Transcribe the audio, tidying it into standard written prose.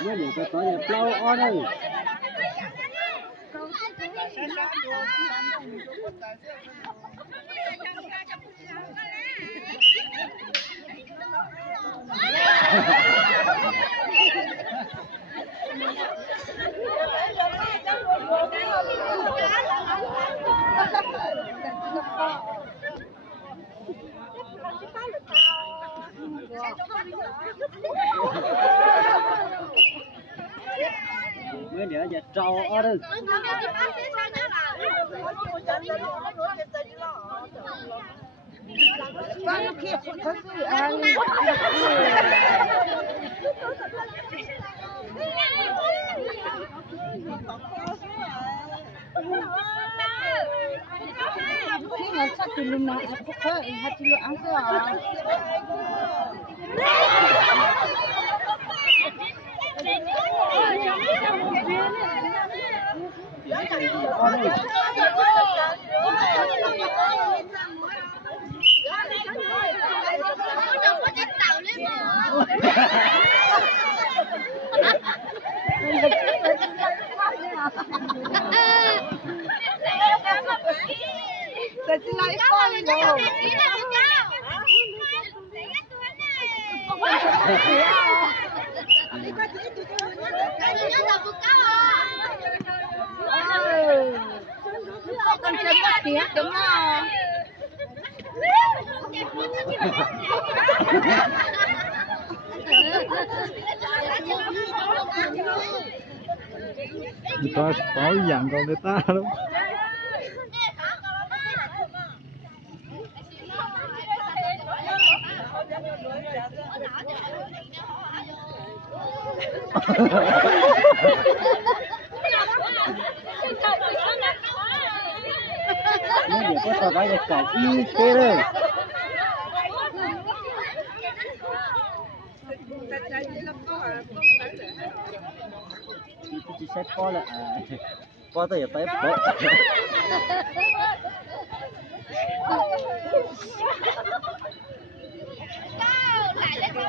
Nhớ để cho có nhà plau o đây. Mới nữa giờ trâu ở đây. Con kia phụ thật sự ăn. Ini nggak usah dulu nak aku ke hati lu angsa. Jadi lagi pun loh. Con chân bắt tía đúng không? Người ta có dặn con người ta lắm. Nhớ để có tao cái cả y thế đây. Chỉ xét có là có tới tới